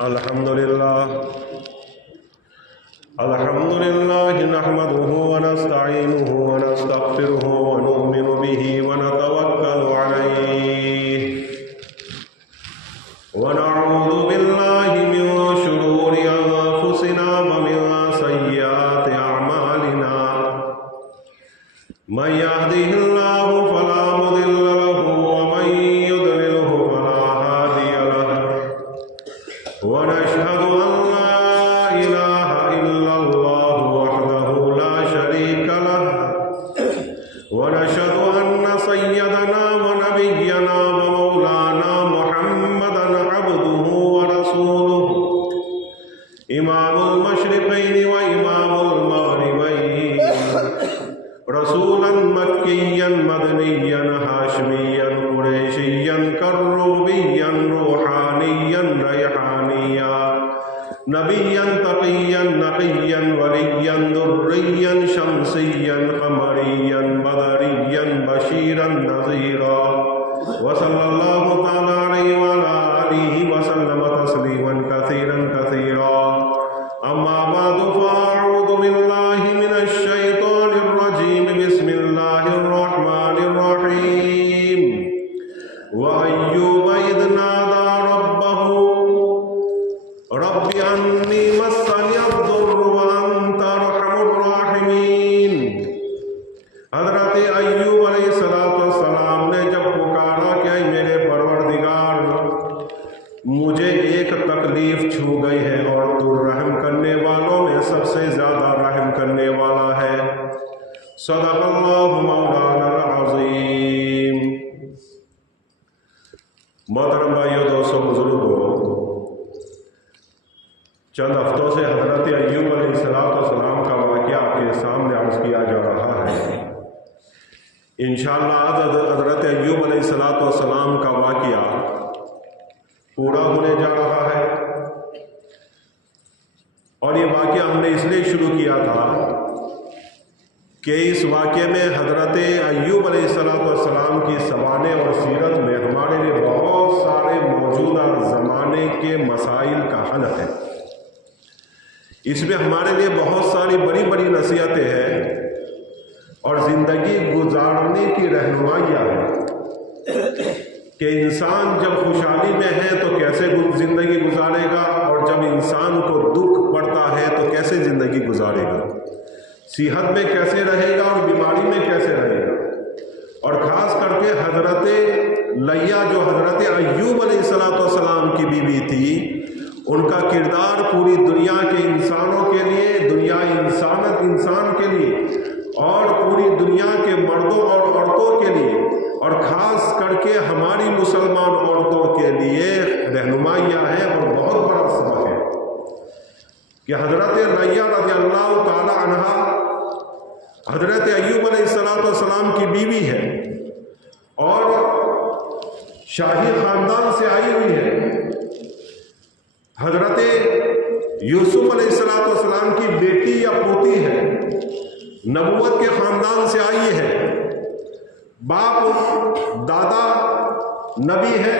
الحمدللہ نحمده ونستعینه ونستغفره ونؤمن به ونتوکل علیہ ونعوذ باللہ من شرور انفسنا ومن سیئات اعمالنا من يهده الله فلا مضل له ومن يضلله فلا هادي له ونشهد أن لا إله إلا الله وحده لا شريك له ونشهد أن سيدنا ونبينا ومولانا محمدا عبده ورسوله إمام المشرقين وإمام المغربين رسولا مكيا مدنيا هاشميا قريشيا كروبيا روحانيا ريحانيا نبيا تقيا نقيا وليا دريا شمسيا قمريا بدريا بشيرا نذيرا وصلى الله تعالى عليه وعلى آله وسلم تسليما كثيرا كثيرا أما بعد فأعوذ بالله من الشيطان الرجيم بسم الله الرحمن الرحيم وأيوب إذ نادى ربه رب أني مسني الضر وأنت أرحم الراحمين۔ حضرت ایوب علیہ السلام نے جب پکارا کہ اے میرے پروردگار مجھے ایک تکلیف چھو گئی ہے اور تو رحم کرنے والوں میں سب سے زیادہ رحم کرنے والا ہے۔ صدق اللہ مولانا العظیم۔ محترم بھائیو، دوستو، بزرگوں، چند ہفتوں سے حضرت ایوب علیہ السلام کا واقعہ آپ کے سامنے عرض کیا جا رہا ہے۔ انشاءاللہ حضرت ایوب علیہ السلام کا واقعہ پورا ہونے جا رہا ہے، اور یہ واقعہ ہم نے اس لیے شروع کیا تھا کہ اس واقعے میں حضرت ایوب علیہ السلام کی سوانح اور سیرت میں ہمارے لیے بہت سارے موجودہ زمانے کے مسائل کا حل ہے۔ اس میں ہمارے لیے بہت ساری بڑی بڑی نصیحتیں ہیں اور زندگی گزارنے کی رہنمائیاں ہیں کہ انسان جب خوشحالی میں ہے تو کیسے زندگی گزارے گا، اور جب انسان کو دکھ پڑتا ہے تو کیسے زندگی گزارے گا، صحت میں کیسے رہے گا اور بیماری میں کیسے رہے گا۔ اور خاص کر کے حضرت لیا جو حضرت ایوب علیہ السلام کی بیوی تھی، ان کا کردار پوری دنیا کے انسانوں کے لیے، دنیائی انسان کے لیے، اور پوری دنیا کے مردوں اور عورتوں کے لیے، اور خاص کر کے ہماری مسلمان عورتوں کے لیے رہنمائیاں ہیں اور بہت بڑا سبق ہے کہ حضرت لیا رضی اللہ تعالی عنہا حضرت ایوب علیہ السلام کی بیوی ہے اور شاہی خاندان سے آئی ہوئی ہے۔ حضرت یوسف علیہ السلام کی بیٹی یا پوتی ہے، نبوت کے خاندان سے آئی ہے، باپ دادا نبی ہے،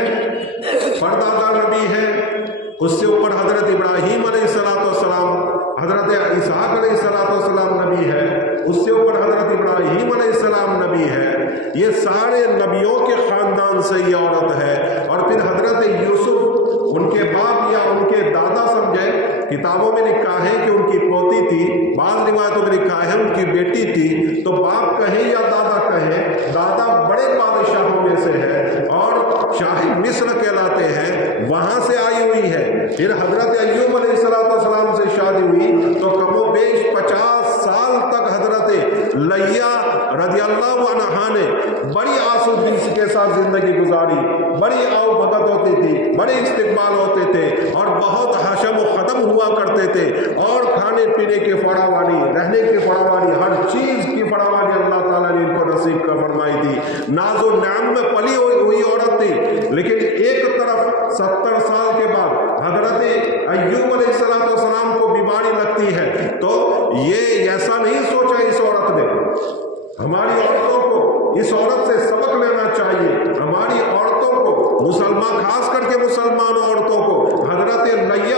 پردادا نبی ہے، اس سے اوپر حضرت ابراہیم علیہ السلام، حضرت اسحاق علیہ السلام نبی ہے، اس سے اوپر حضرت ابراہیم علیہ السلام نبی ہے۔ یہ سارے نبیوں کے خاندان سے یہ عورت ہے۔ اور پھر حضرت یوسف ان کے باپ یا ان کے دادا سمجھے، کتابوں میں لکھا ہے کہ ان کی پوتی تھی، بعض روایتوں میں لکھا ہے ان کی بیٹی تھی، تو باپ کہیں یا دادا کہیں، دادا بڑے بادشاہوں میں سے ہے اور شاہ مصر کہلاتے ہیں، وہاں سے آئی ہوئی ہے۔ پھر حضرت ایوب علیہ السلام سے شادی ہوئی تو کم و بیش 50 سال تک حضرت لیا رضی اللہ عنہا نے بڑی آسودگی کے ساتھ زندگی گزاری، بڑی آؤ بھگت ہوتی تھی، بڑے استقبال ہوتے تھے اور بہت حشم و ختم ہوا کرتے تھے، اور کھانے پینے کی فراوانی، رہنے کی فراوانی، ہر چیز کی فراوانی اللہ تعالیٰ نے ان کو نصیب کر فرمائی تھی۔ ناز و نعم میں پلی ہوئی عورت تھی، لیکن ایک طرف 70 سال کے بعد حضرت ایوب علیہ السلام کو بیماری لگتی ہے تو یہ ایسا نہیں سوچا اس عورت نے، ہماری عورتوں کو اس عورت سے سبق لینا چاہیے۔ ہماری عورتوں کو، مسلمان خاص کر کے مسلمان عورتوں کو حضرت لیا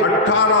18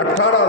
18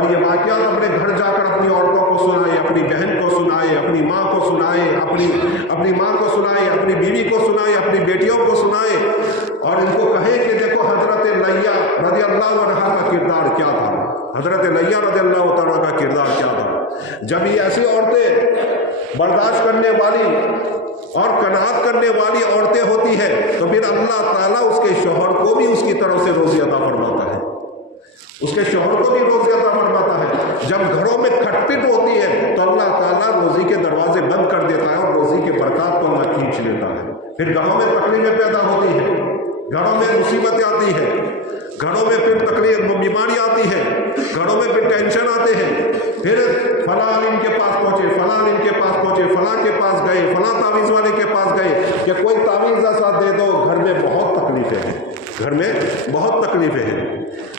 اور یہ واقعات اپنے گھر جا کر اپنی عورتوں کو سنائے، اپنی بہن کو سنائے، اپنی ماں کو سنائے، اپنی ماں کو سنائے، اپنی بیوی کو سنائے، اپنی بیٹیوں کو سنائے، اور ان کو کہیں کہ دیکھو حضرت لیہ رضی اللہ عنہا کا کردار کیا تھا، حضرت لیہ رضی اللہ تعالیٰ کا کردار کیا تھا۔ جب یہ ایسی عورتیں برداشت کرنے والی اور قناعت کرنے والی عورتیں ہوتی ہیں تو پھر اللہ تعالیٰ اس کے شوہر کو بھی اس کی طرف سے روزی عطا فرماتا ہے، اس کے شوہر کو بھی روزی عطا فرماتا ہے۔ جب گھروں میں کھٹ پٹ ہوتی ہے تو اللہ تعالیٰ روزی کے دروازے بند کر دیتا ہے اور روزی کے برکات کو اللہ کھینچ لیتا ہے۔ پھر گھروں میں تکلیفیں پیدا ہوتی ہیں، گھروں میں مصیبتیں آتی ہیں، گھروں میں پھر تکلیف بیماری آتی ہے، گھروں میں پھر ٹینشن آتے ہیں، پھر فلاں ان کے پاس پہنچے، فلاں ان کے پاس پہنچے، فلاں کے پاس گئے، فلاں تعویذ والے کے پاس گئے کہ کوئی تعویذ ایسا دے دو۔ گھر میں بہت تکلیفیں ہیں، گھر میں بہت تکلیفیں ہیں۔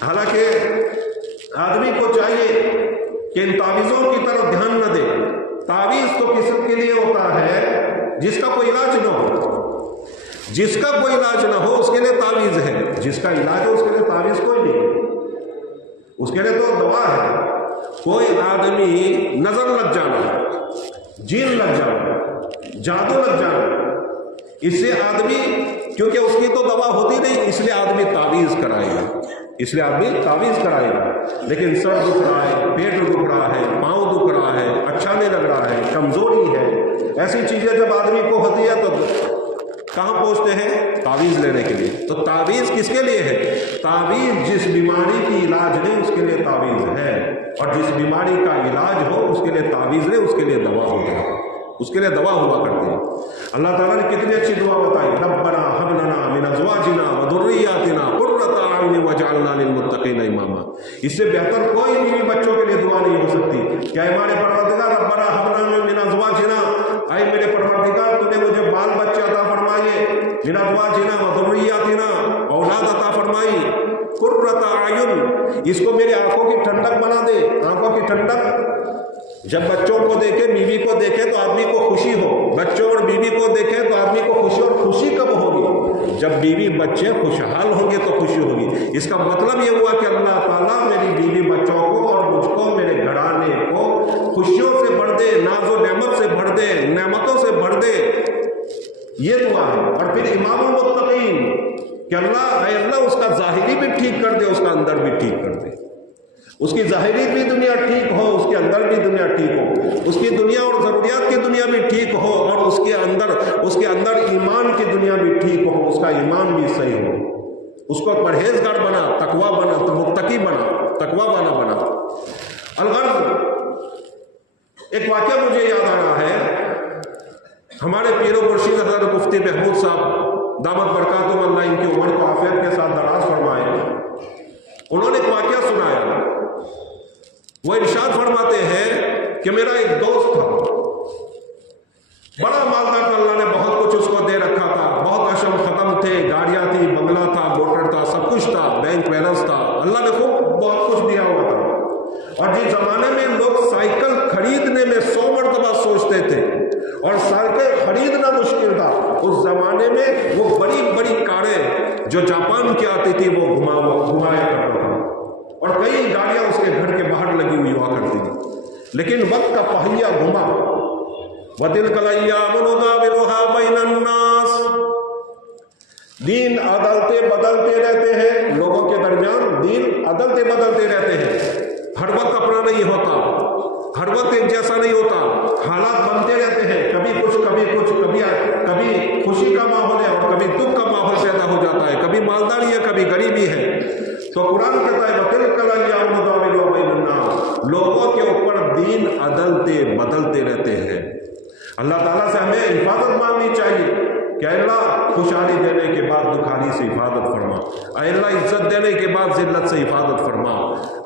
حالانکہ آدمی کو چاہیے کہ ان تعویذوں کی طرف دھیان نہ دے۔ تعویذ تو کس کے لیے ہوتا ہے؟ جس کا کوئی علاج نہ ہو، جس کا کوئی علاج نہ ہو اس کے لیے تعویذ ہے، جس کا علاج ہو اس کے لیے تعویذ کوئی نہیں، اس کے لیے تو دوا ہے۔ کوئی آدمی نظر لگ جانا، جین لگ جانا، جادو لگ جانا، اس سے آدمی، کیونکہ اس کی تو دوا ہوتی نہیں، اس لیے آدمی تعویذ کرائے گا، اس لیے آدمی تعویذ کرائے گا۔ لیکن سر دکھ رہا ہے، پیٹ دکھ رہا ہے، پاؤں دکھ رہا ہے، اچھا نہیں لگ رہا ہے، کمزوری ہے، ایسی چیزیں جب آدمی کو ہوتی ہے تو کہاں پہنچتے ہیں؟ تعویذ لینے کے لیے۔ تو تعویذ کس کے لیے ہے؟ تعویذ جس بیماری کی علاج نہیں اس کے لیے تعویذ ہے، اور جس بیماری کا علاج ہو اس کے لیے تعویذ نہیں، اس کے لیے دوا ہوتا ہے، اس کے لیے دوا ہوا کرتی ہے۔ اللہ تعالیٰ نے کتنی اچھی دعا بتائی، ربنا ہب لنا من ازواجنا وذریاتنا قرۃ اعین واجعلنا للمتقین اماما۔ اس سے بہتر کوئی بیوی بچوں کے لیے دعا نہیں ہو سکتی۔ کیا ہمارے پروردگار ربنا ہب لنا من ازواجنا، اے میرے پروردگار تو نے مجھے بال بچے عطا فرمائے، من ازواجنا وذریاتنا، اولاد عطا فرمائی، قرۃ اعین، اس کو میری آنکھوں کی ٹھنڈک بنا دے۔ آنکھوں کی ٹھنڈک، جب بچوں کو دیکھے، بیوی کو دیکھے تو آدمی کو خوشی ہو، بچوں اور بیوی کو دیکھے تو آدمی کو خوشی، اور خوشی کب ہوگی؟ جب بیوی بچے خوشحال ہوں گے تو خوشی ہوگی۔ اس کا مطلب یہ ہوا کہ اللہ تعالیٰ میری بیوی بچوں کو اور مجھ کو، میرے گھرانے کو خوشیوں سے بھر دے، ناز و نعمت سے بھر دے، نعمتوں سے بھر دے، یہ دعا ہے۔ اور پھر امام المتقین کہ اللہ، اے اللہ اس کا ظاہری بھی ٹھیک کر دے، اس کا اندر بھی ٹھیک کر دے، اس کی ظاہری بھی دنیا ٹھیک ہو، اس کے اندر بھی دنیا ٹھیک ہو، اس کی دنیا اور ضروریات کی دنیا بھی ٹھیک ہو، اور اس کے اندر ایمان کی دنیا بھی ٹھیک ہو، اس کا ایمان بھی صحیح ہو، اس کو پرہیزگار بنا، تقوی بنا، متقی بنا، تقوی والا بنا۔ الغرض، ایک واقعہ مجھے یاد آ رہا ہے، ہمارے پیر و مرشد حضرت مفتی محمود صاحب دامت برکاتہم اللہ ان کی عمر کو عافیت کے ساتھ دراز فرمائے، انہوں نے ایک واقعہ سنایا۔ وہ ارشاد فرماتے ہیں کہ میرا ایک دوست تھا، بڑا مالدار تھا، اللہ نے بہت کچھ اس کو دے رکھا تھا، بہت اشم ختم تھے، گاڑیاں تھی، بنگلہ تھا، موٹر تھا، سب کچھ تھا، بینک بیلنس تھا، اللہ نے خوب بہت کچھ دیا ہوا تھا۔ اور جس زمانے میں لوگ سائیکل خریدنے میں 100 مرتبہ سوچتے تھے اور سائیکل خریدنا مشکل تھا، اس زمانے میں وہ بڑی بڑی کاریں جو جاپان کی آتی تھی وہ گھمایا کرتا تھا، اور کئی گاڑیاں اس کے گھر کے باہر لگی ہوئی ہوا کرتی تھی۔ لیکن وقت کا پہیہ گھما، وَتِلْكَ الْأَيَّامُ نُدَاوِلُهَا بَيْنَ النَّاسِ، دین عدالتیں بدلتے رہتے ہیں، لوگوں کے درمیان دین عدالتیں بدلتے رہتے ہیں، ہر وقت اپنا نہیں ہوتا، ہر وقت ایک جیسا نہیں ہوتا، حالات بنتے رہتے ہیں، کبھی کچھ، کبھی خوشی کا ماحول ہے اور کبھی دکھ کا ماحول پیدا ہو جاتا ہے، کبھی مالداری ہے، کبھی غریبی ہے۔ تو قرآن کہتا ہے وَتِلْكَ الْأَيَّامُ نُدَاوِلُهَا بَيْنَ النَّاسِ، لوگوں کے اوپر دین عدالتیں بدلتے رہتے ہیں۔ اللہ تعالیٰ سے ہمیں حفاظت مانگنی چاہیے کہ اے اللہ خوشحالی دینے کے بعد دکھانی سے حفاظت فرما، اے اللہ عزت دینے کے بعد ذلت سے حفاظت فرما،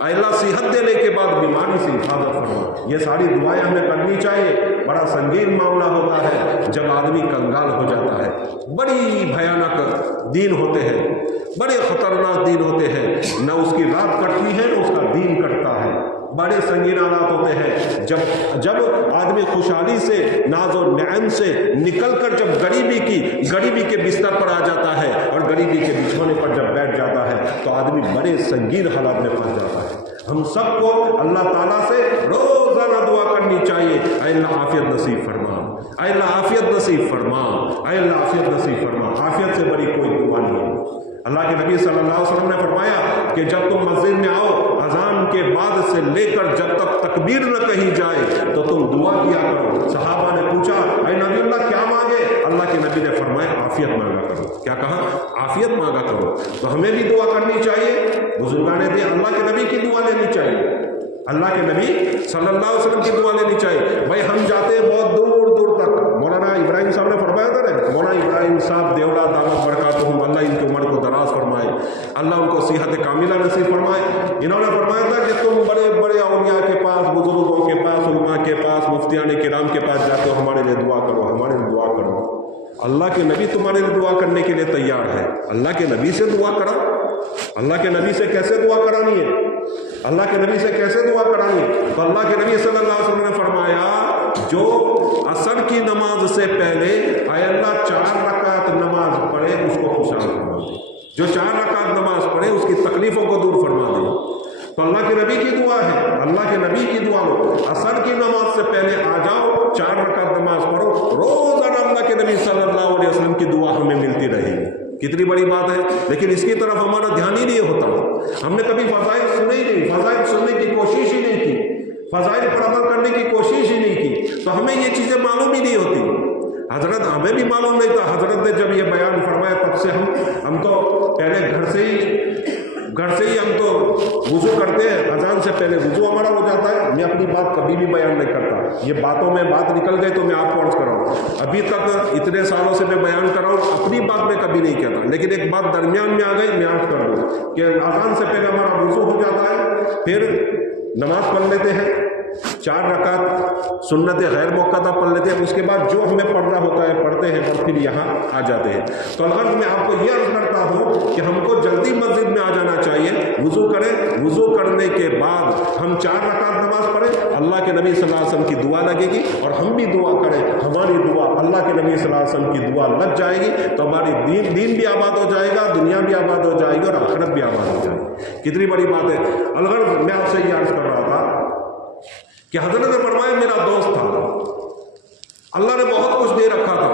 اے اللہ صحت دینے کے بعد بیماری سے حفاظت فرما۔ یہ ساری دعائیں ہمیں کرنی چاہیے۔ بڑا سنگین معاملہ ہوتا ہے جب آدمی کنگال ہو جاتا ہے، بڑی بھیانک دین ہوتے ہیں، بڑے خطرناک دین ہوتے ہیں، نہ اس کی رات کٹتی ہے نہ اس کا دین کٹتا ہے، بڑے سنگین حالات ہوتے ہیں۔ جب آدمی خوشحالی سے، ناز و نعم سے نکل کر جب غریبی کے بستر پر آ جاتا ہے اور غریبی کے بچھونے پر جب بیٹھ جاتا ہے تو آدمی بڑے سنگین حالات میں پھنس جاتا ہے۔ ہم سب کو اللہ تعالیٰ سے روزانہ دعا کرنی چاہیے، اے اللہ عافیت نصیب فرما، اے اللہ عافیت نصیب فرما، اے اللہ عافیت نصیب فرما۔ عافیت سے بڑی کوئی دعا نہیں ہے۔ اللہ کے نبی صلی اللہ علیہ وسلم نے فرمایا کہ جب تم مسجد میں آؤ، اذان کے بعد سے لے کر جب تک تکبیر نہ کہی جائے تو تم دعا کیا کرو۔ صحابہ نے پوچھا اے نبی اللہ کیا مانگے؟ اللہ کے نبی نے فرمایا عافیت مانگا کرو۔ کیا کہا؟ عافیت مانگا کرو۔ تو ہمیں بھی دعا کرنی چاہیے، بزرگان نے اللہ کے نبی کی دعا لینی چاہیے، اللہ کے نبی صلی اللہ علیہ وسلم کی دعا لینی چاہیے۔ بھائی ہم جاتے ہیں بہت دور دور تک، مولانا ابراہیم صاحب نے فرمایا تھا نا، مولانا ابراہیم صاحب دیولا دامت برکاتہم، اللہ ان کی عمر کو دراز فرمائے، اللہ ان کو صحت کاملہ نصیب فرمائے۔ انہوں نے فرمایا تھا کہ تم بڑے بڑے اولیاء کے پاس، بزرگوں کے پاس، علماء کے پاس، مفتیان کرام کے پاس جاتے ہو، ہمارے لیے دعا کرو، ہمارے لیے دعا کرو۔ اللہ کے نبی تمہارے لیے دعا کرنے کے لیے تیار ہے۔ اللہ کے نبی سے دعا کرا، اللہ کے نبی سے کیسے دعا کرانی ہے؟ اللہ کے نبی سے کیسے دعا کرانی ہے؟ تو اللہ کے نبی صلی اللہ علیہ وسلم نے فرمایا جو عصر کی نماز سے پہلے اے اللہ 4 رکعت نماز پڑھے اس کو خوشحال فرما دے، جو 4 رکعت نماز پڑھے اس کی تکلیفوں کو دور فرما دے۔ تو اللہ کے نبی کی دعا ہے، اللہ کے نبی کی دعا لو، عصر کی نماز سے پہلے آ جاؤ، 4 رکعت نماز پڑھو، روزانہ اللہ کے نبی صلی اللہ علیہ وسلم کی دعا ہمیں ملتی رہے گی۔ کتنی بڑی بات ہے، لیکن اس کی طرف ہمارا دھیان ہی نہیں ہوتا۔ ہم نے کبھی فضائل سنے ہی نہیں، فضائل سننے کی کوشش ہی نہیں کی، فضائل پر عمل کرنے کی کوشش ہی نہیں کی، تو ہمیں یہ چیزیں معلوم ہی نہیں ہوتی۔ حضرت ہمیں بھی معلوم نہیں تھا، حضرت نے جب یہ بیان فرمایا تب سے ہم تو پہلے گھر سے ہی ہم تو وضو کرتے ہیں، اذان سے پہلے وضو ہمارا ہو جاتا ہے۔ میں اپنی بات کبھی بھی بیان نہیں کرتا، یہ باتوں میں بات نکل گئی تو میں آپ کو عرض کر رہا ہوں، ابھی تک اتنے سالوں سے میں بیان کر رہا ہوں، اپنی بات میں کبھی نہیں کہتا، لیکن ایک بات درمیان میں آ گئی، میں عرض کر دوں کہ اذان سے پہلے ہمارا وضو ہو جاتا ہے، پھر نماز پڑھ لیتے ہیں، 4 رکعت سنت غیر موقعہ پڑھ لیتے ہیں، اس کے بعد جو ہمیں پڑھنا ہوتا ہے پڑھتے ہیں اور پھر یہاں آ جاتے ہیں۔ تو الغرض میں آپ کو یہ عرض کرتا ہوں کہ ہم کو جلدی مسجد میں آ جانا چاہیے، وضو کریں، وضو کرنے کے بعد ہم 4 رکعت نماز پڑھیں، اللہ کے نبی صلی اللہ علیہ وسلم کی دعا لگے گی، اور ہم بھی دعا کریں، ہماری دعا اللہ کے نبی صلی اللہ علیہ وسلم کی دعا لگ جائے گی تو ہماری دین بھی آباد ہو جائے گا، دنیا بھی آباد ہو جائے گی اور آخرت بھی آباد ہو جائے گی۔ کتنی بڑی بات ہے۔ الغرض میں آپ سے یہ عرض کر رہا تھا کہ حضرت نے فرمایا میرا دوست تھا، اللہ نے بہت کچھ دے رکھا تھا،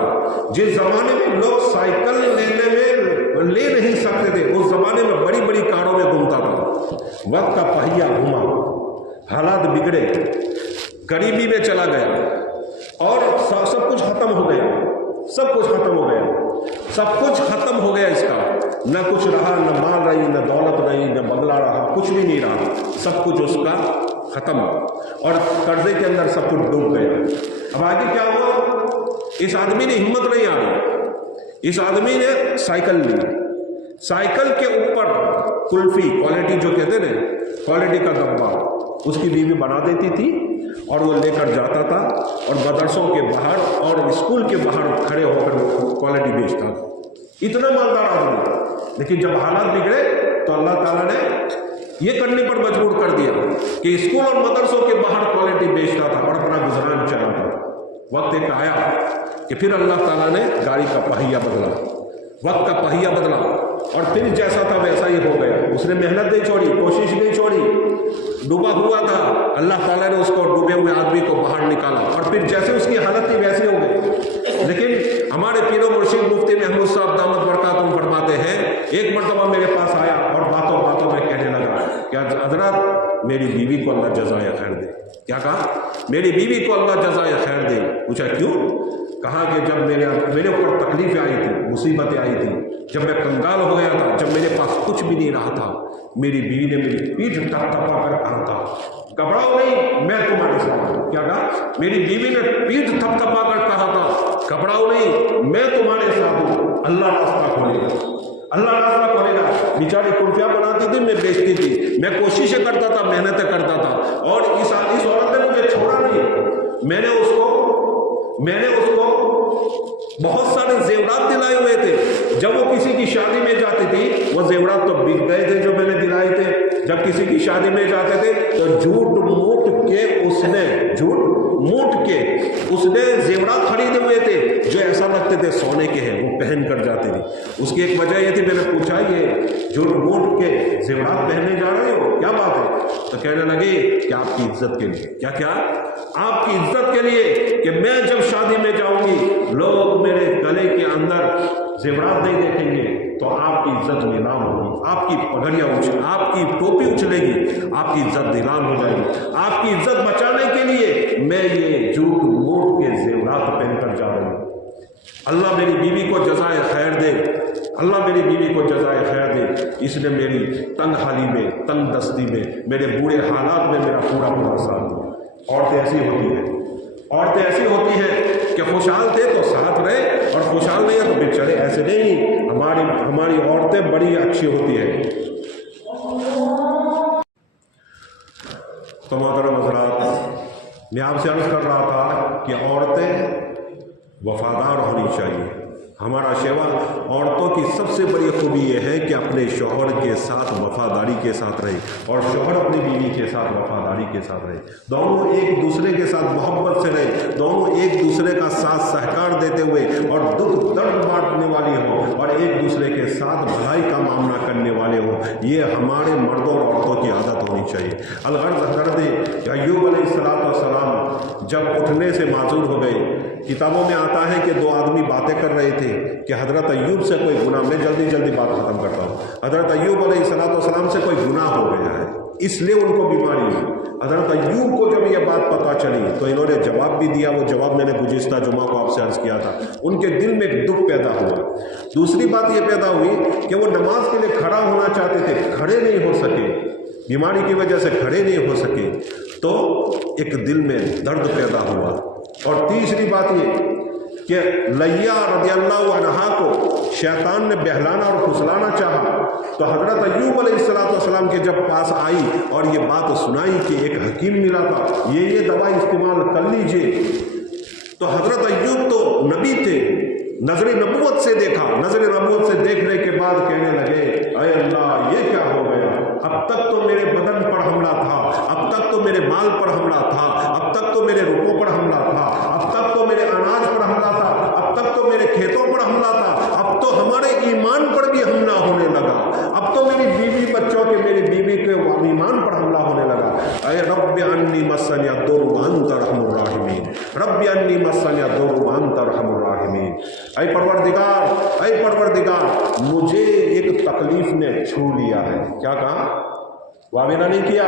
جس زمانے میں لوگ سائیکل لے نہیں سکتے تھے، اس زمانے میں بڑی بڑی کاروں میں گھومتا تھا۔ وقت کا پہیہ گھما، حالات بگڑے، غریبی میں چلا گیا اور سب کچھ ختم ہو گیا، سب کچھ ختم ہو گیا، سب کچھ ختم ہو گیا اس کا، نہ کچھ رہا، نہ مال رہی، نہ دولت رہی، نہ بنگلہ رہا، کچھ بھی نہیں رہا، سب کچھ اس کا ختم، اور قرضے کے اندر سب کچھ ڈوب گیا۔ اب آگے کیا ہوا؟ اس آدمی نے ہمت نہیں آئی، اس آدمی نے سائیکل لی، سائیکل کے اوپر کلفی، کوالٹی جو کہتے ہیں نا، کوالٹی کا ڈبہ اس کی بیوی بنا دیتی تھی اور وہ لے کر جاتا تھا اور مدرسوں کے باہر اور اسکول کے باہر کھڑے ہو کر کوالٹی بیچتا تھا۔ اتنا مالدار آدمی، لیکن جب حالات بگڑے تو اللہ تعالیٰ نے یہ کرنے پر مجبور کر دیا کہ اسکول اور مدرسوں کے باہر کوالٹی بیچتا تھا اور اپنا گزران چلاتا تھا۔ وقت ایک آیا کہ پھر اللہ تعالیٰ نے گاڑی کا پہیہ بدلا، وقت کا پہیہ بدلا، اور پھر جیسا تھا ویسا ہی ہو گیا۔ اس نے محنت نہیں چھوڑی، کوشش نہیں چھوڑی، ڈوبا ہوا تھا، اللہ تعالیٰ نے اس کو ڈوبے ہوئے آدمی کو باہر نکالا، اور پھر جیسے اس کی حالت تھی ویسے ہو گئی۔ لیکن ہمارے پیر و مرشد مفتی محمود صاحب دامت برکاتہم فرماتے ہیں، ایک مرتبہ میرے پاس آیا اور باتوں باتوں میں کہنے لگا کہ حضرت میری بیوی کو اللہ جزائے خیر دے۔ کیا کہا؟ میری بیوی کو اللہ جزائے خیر دے۔ پوچھا کیوں؟ کہا کہ جب میرے اوپر تکلیفیں آئی تھی، مصیبتیں آئی تھی، جب میں کنگال ہو گیا تھا، جب میرے پاس کچھ بھی نہیں رہا تھا، میری بیوی نے میری پیٹھ تھپ تھپا کر کہا تھا گھبراؤ نہیں، میں تمہارے ساتھ ہوں۔ کیا کہا؟ میری بیوی نے پیٹھ تھپ تھپا کر کہا تھا گھبراؤ نہیں، میں تمہارے ساتھ ہوں، اللہ راستہ کھولے گا، اللہ راستہ کھولے گا۔ بیچاری کلفیاں بناتی تھی، میں بیچتی تھی، میں کوششیں کرتا تھا، محنتیں کرتا تھا، اور اس عورت نے مجھے چھوڑا نہیں۔ میں نے اس کو بہت سارے زیورات دلائے ہوئے تھے، جب وہ کسی کی شادی میں جاتی تھی، وہ زیورات تو بک گئے تھے جو میں نے دلائے تھے۔ جب کسی کی شادی میں جاتے تھے تو جھوٹ موٹ کے اس نے زیورات خریدے ہوئے تھے جو ایسا لگتے تھے سونے کے ہیں، وہ پہن کر جاتے تھے۔ اس کی ایک وجہ یہ تھی، میں نے پوچھا یہ جھوٹ موٹ کے زیورات پہننے جا رہے ہو، کیا بات ہے؟ تو کہنے لگے کہ آپ کی عزت کے لیے کیا کیا آپ کی عزت کے لیے کہ میں جب شادی میں جاؤں گی لوگ میرے گلے کے اندر زیورات نہیں دیکھیں گے تو آپ کی عزت نیلام ہوگی، آپ کی پگڑیاں آپ کی ٹوپی اچھلے گی، آپ کی عزت نیلام ہو جائے گی۔ آپ کی عزت بچانے کے لیے میں یہ جھوٹ موٹ کے زیورات پہن کر جا رہی ہوں۔ اللہ میری بیوی کو جزائے خیر دے، اللہ میری بیوی کو جزائے خیر دے، اس نے میری تنگ حالی میں، تنگ دستی میں، میرے برے حالات میں میرا پورا ساتھ دیا۔ عورتیں ایسی ہوتی ہیں، عورتیں ایسی ہوتی ہیں کہ خوشحال تھے تو ساتھ رہے اور خوشحال نہیں ہے تو پھر چلے، ایسے نہیں۔ ہماری عورتیں بڑی اچھی ہوتی ہیں۔ تو محترم حضرات، میں آپ سے عرض کر رہا تھا کہ عورتیں وفادار ہونی چاہیے۔ ہمارا شیوا عورتوں کی سب سے بڑی خوبی یہ ہے کہ اپنے شوہر کے ساتھ وفاداری کے ساتھ رہے اور شوہر اپنی بیوی کے ساتھ وفاداری کے ساتھ رہے، دونوں ایک دوسرے کے ساتھ محبت سے رہے، دونوں ایک دوسرے کا ساتھ سہکار دیتے ہوئے اور دکھ درد بانٹنے والی ہوں اور ایک دوسرے کے ساتھ بھلائی کا معاملہ کرنے والے ہوں۔ یہ ہمارے مردوں اور عورتوں کی عادت ہونی چاہیے۔ الغرض حضرت ایوب علیہ السلام جب اٹھنے سے معذور ہو گئے، کتابوں میں آتا ہے کہ دو آدمی باتیں کر رہے تھے کہ حضرت ایوب سے کوئی گناہ، میں جلدی بات ختم کرتا ہوں، حضرت ایوب علیہ السلام سے کوئی گناہ ہو گیا ہے، اس لیے ان کو بیماری ہوئی۔ حضرت ایوب کو جب یہ بات پتہ چلی تو انہوں نے جواب بھی دیا، وہ جواب میں نے گزشتہ جمعہ کو آپ سے عرض کیا تھا۔ ان کے دل میں ایک دکھ پیدا ہوا۔ دوسری بات یہ پیدا ہوئی کہ وہ نماز کے لیے کھڑا ہونا چاہتے تھے، کھڑے نہیں ہو سکے، بیماری کی وجہ سے کھڑے نہیں ہو سکے، تو ایک دل میں درد پیدا ہوا۔ اور تیسری بات یہ کہ لیہ رضی اللہ عنہا کو شیطان نے بہلانا اور پھسلانا چاہا، تو حضرت ایوب علیہ السلام کے جب پاس آئی اور یہ بات سنائی کہ ایک حکیم ملا تھا، یہ دوائی استعمال کر لیجئے، تو حضرت ایوب تو نبی تھے، نظر نبوت سے دیکھا، نظر نبوت سے دیکھنے کے بعد کہنے لگے اے اللہ یہ کیا ہو گیا، اب تک تو میرے بدن پر حملہ تھا، اب تک تو میرے مال پر حملہ تھا، اب تک تو میرے روپوں پر حملہ تھا، اب تک تو میرے اناج پر حملہ تھا، اب تک تو میرے کھیتوں پر حملہ تھا، اب تو ہمارے ایمان پر بھی حملہ ہونے لگا، اب تو میری بیوی بچوں کے، میری بیوی کے ایمان پر حملہ ہونے لگا۔ اے رب انی مسنی الضر وانت ارحم الراحمین، رب انی مسنی الضر وانت ارحم الراحمین۔ اے پروردگار مجھے ایک تکلیف نے چھو لیا ہے۔ کیا کہا؟ واویلا نہیں کیا،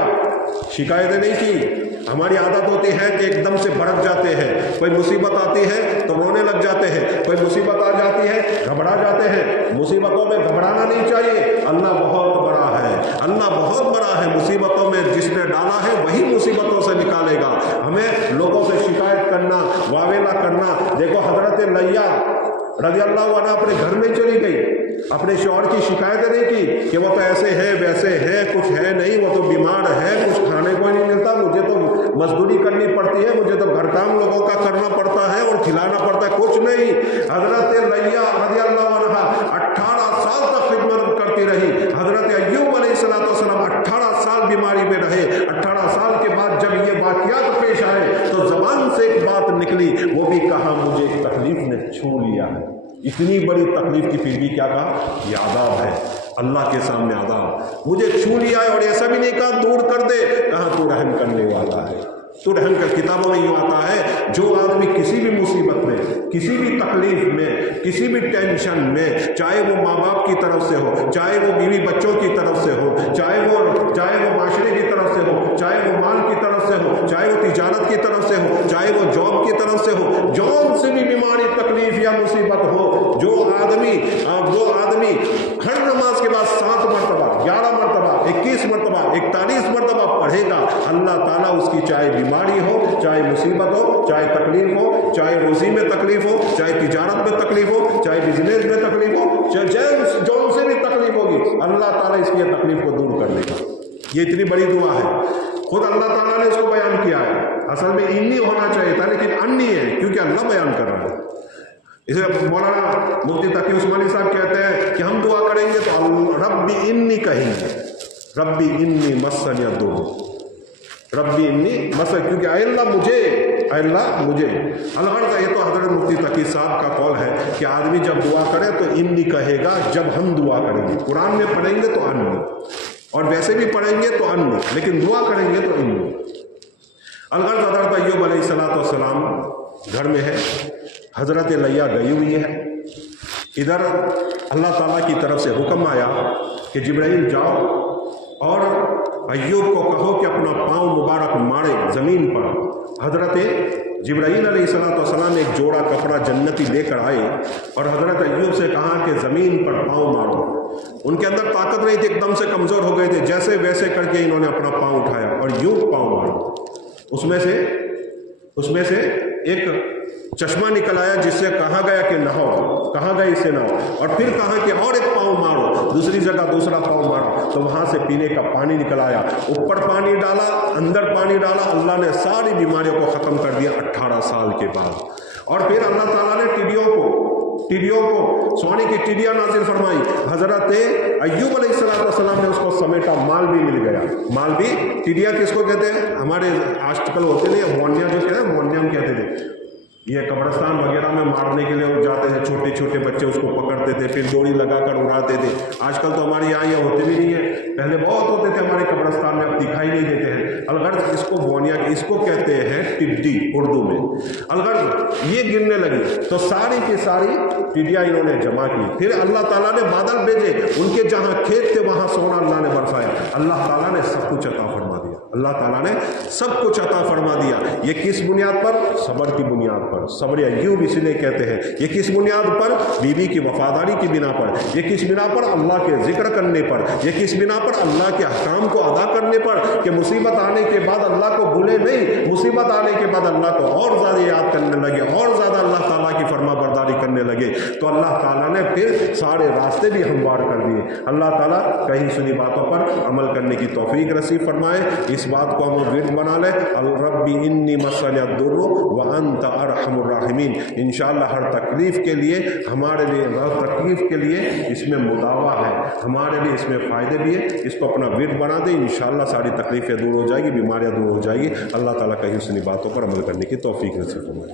شکایتیں نہیں کی۔ ہماری عادت ہوتی ہے کہ ایک دم سے بھڑک جاتے ہیں، کوئی مصیبت آتی ہے تو رونے لگ جاتے ہیں، کوئی مصیبت آ جاتی ہے گھبرا جاتے ہیں۔ مصیبتوں میں گھبرانا نہیں چاہیے، اللہ بہت بڑا ہے، اللہ بہت بڑا ہے۔ مصیبتوں میں جس نے ڈالا ہے وہی مصیبتوں سے نکالے گا۔ ہمیں لوگوں سے شکایت کرنا، واویلا کرنا، دیکھو حضرت لیہ رضی اللہ عنہ اپنے گھر میں چلی گئی، اپنے شوہر کی شکایتیں نہیں کی کہ وہ تو ایسے ہے ویسے ہے، کچھ ہے نہیں، وہ تو بیمار ہے، کچھ کھانے کو نہیں ملتا، مجھے تو مزدوری کرنی پڑتی ہے، مجھے تو گھر کام لوگوں کا کرنا پڑتا ہے اور کھلانا پڑتا ہے، کچھ نہیں۔ حضرت لیہ رضی اللہ عنہ 18 سال تک خدمت کرتی رہی۔ حضرت ایوب علیہ السلام 18 سال بیماری میں رہے۔ 18 سال کے بعد جب یہ واقعات پیش آئے تو زبان سے ایک بات نکلی، وہ بھی کہا مجھے ایک تکلیف نے چھو لیا ہے۔ اتنی بڑی تکلیف کی پھر بھی کیا کہا؟ یہ عذاب ہے، اللہ کے سامنے عذاب، مجھے چھو لیا ہے۔ اور ایسا بھی نہیں کہا دور کر دے، کہاں تو رحم کرنے والا ہے، تو رحم کر۔ کتابوں میں یوں آتا ہے جو آدمی کسی بھی مصیبت میں، کسی بھی تکلیف میں، کسی بھی ٹینشن میں، چاہے وہ ماں باپ کی طرف سے ہو، چاہے وہ بیوی بچوں کی طرف سے ہو، چاہے وہ معاشرے کی طرف سے ہو، چاہے وہ مال کی طرف سے ہو، چاہے وہ تجارت کی طرف سے ہو، چاہے وہ جاب کی طرف سے ہو، جون سے بھی بیماری تکلیف یا مصیبت ہو، جو آدمی ہر نماز کے بعد 7 مرتبہ 11 مرتبہ 21 مرتبہ 41 مرتبہ پڑھے گا، اللہ تعالیٰ اس کی چاہے بیماری ہو، چاہے مصیبت ہو، چاہے تکلیف ہو، چاہے روزی میں تکلیف ہو، چاہے تجارت میں تکلیف ہو، چاہے بزنس میں تکلیف ہو، چاہے جون سے بھی تکلیف ہوگی، اللہ تعالیٰ اس کی تکلیف کو دور کر لے گا۔ یہ اتنی بڑی دعا ہے، خود اللہ تعالیٰ نے اس کو بیان کیا ہے۔ اصل میں انی ہونا چاہیے تھا لیکن انی ہے کیونکہ اللہ بیان کر رہا ہے۔ اسے مولانا مفتی تقی عثمانی صاحب کہتے ہیں کہ ہم دعا کریں گے تو ربی انی کہیں گے، ربی انی مسنی الضر، ربی انی مسنی، کیونکہ اے اللہ مجھے، اے اللہ مجھے۔ الغرض یہ تو حضرت مفتی تقی صاحب کا قول ہے کہ آدمی جب دعا کرے تو انی کہے گا جب ہم دعا کریں گے، قرآن میں پڑھیں گے تو انی، اور ویسے بھی پڑھیں گے تو ان نہیں، لیکن دعا کریں گے تو ان نہیں۔ الغرض حضرت ایوب علیہ السلام گھر میں ہے، حضرت لیا گئی ہوئی ہے، ادھر اللہ تعالیٰ کی طرف سے حکم آیا کہ جبرائیل جاؤ اور ایوب کو کہو کہ اپنا پاؤں مبارک مارے زمین پر۔ حضرت جبرائیل علیہ السلام ایک جوڑا کپڑا جنتی لے کر آئے اور حضرت ایوب سے کہا کہ زمین پر پاؤں مارو۔ ان کے اندر طاقت نہیں تھی، ایک دم سے کمزور ہو گئے تھے، جیسے ویسے کر کے انہوں نے اپنا پاؤں اٹھایا اور یوں پاؤں مارا۔ اس میں سے ایک چشمہ نکل آیا جس سے کہا گیا کہ نہاؤ، کہا گیا اسے نہاؤ، اور پھر کہا کہ اور ایک پاؤں مارو، دوسری جگہ دوسرا پاؤں مارا، تو وہاں سے پینے کا پانی نکل آیا، اوپر پانی ڈالا، اندر پانی ڈالا، اللہ نے ساری بیماریوں کو ختم کر دیا 18 سال کے بعد۔ اور پھر اللہ تعالیٰ نے ٹڈیوں کو سونے کی ٹڈیاں نازل فرمائی، حضرت ایوب علیہ السلام نے اس کو سمیٹا، مال بھی مل گیا۔ مال بھی، ٹڈیاں کس کو کہتے ہیں؟ ہمارے آج کل ہوتے نہیں، مونیا جو کہتے ہیں، مونیا کہتے تھے، یہ قبرستان وغیرہ میں مارنے کے لیے وہ جاتے تھے، چھوٹے چھوٹے بچے اس کو پکڑتے تھے، پھر ڈوری لگا کر اڑاتے تھے۔ آج کل تو ہمارے یہاں یہ ہوتے بھی نہیں ہیں، پہلے بہت ہوتے تھے ہمارے قبرستان میں، اب دکھائی نہیں دیتے ہیں۔ الغرض اس کو بونیا، اس کو کہتے ہیں ٹڈی اردو میں۔ الغرض یہ گرنے لگی تو ساری کی ساری ٹڈیاں انہوں نے جمع کی، پھر اللہ تعالیٰ نے بادل بھیجے، ان کے جہاں کھیت تھے وہاں سونا اللہ نے برسایا، اللہ تعالیٰ نے سب کچھ عطا فرما دیا، اللہ تعالیٰ نے سب کچھ عطا فرما دیا۔ یہ کس بنیاد پر؟ صبر کی بنیاد پر۔ صبر ایوب اسی لیے کہتے ہیں۔ یہ کس بنیاد پر؟ بیوی کی وفاداری کی بنا پر۔ یہ کس بنا پر؟ اللہ کے ذکر کرنے پر۔ یہ کس بنا پر؟ اللہ کے احکام کو ادا کرنے پر، کہ مصیبت آنے کے بعد اللہ کو بھولے نہیں، مصیبت آنے کے بعد اللہ کو اور زیادہ یاد کرنے لگے، اور زیادہ اللہ تعالیٰ کی فرما برداری کرنے لگے، تو اللہ تعالیٰ نے پھر سارے راستے بھی ہموار کر دیے۔ اللہ تعالیٰ کہیں سنی باتوں پر عمل کرنے کی توفیق نصیب فرمائے، اس بات کو ہم ورد بنا لیں، رب انی مسنی الضر وانت ارحم الراحمین۔ انشاءاللہ ہر تکلیف کے لیے، ہمارے لیے ہر تکلیف کے لیے اس میں مداوا ہے، ہمارے لیے اس میں فائدے بھی ہے، اس کو اپنا ورد بنا دیں، انشاءاللہ ساری تکلیفیں دور ہو جائے گی، بیماریاں دور ہو جائے گی۔ اللہ تعالیٰ کہیں سنی باتوں پر عمل کرنے کی توفیق نصیب فرمائے۔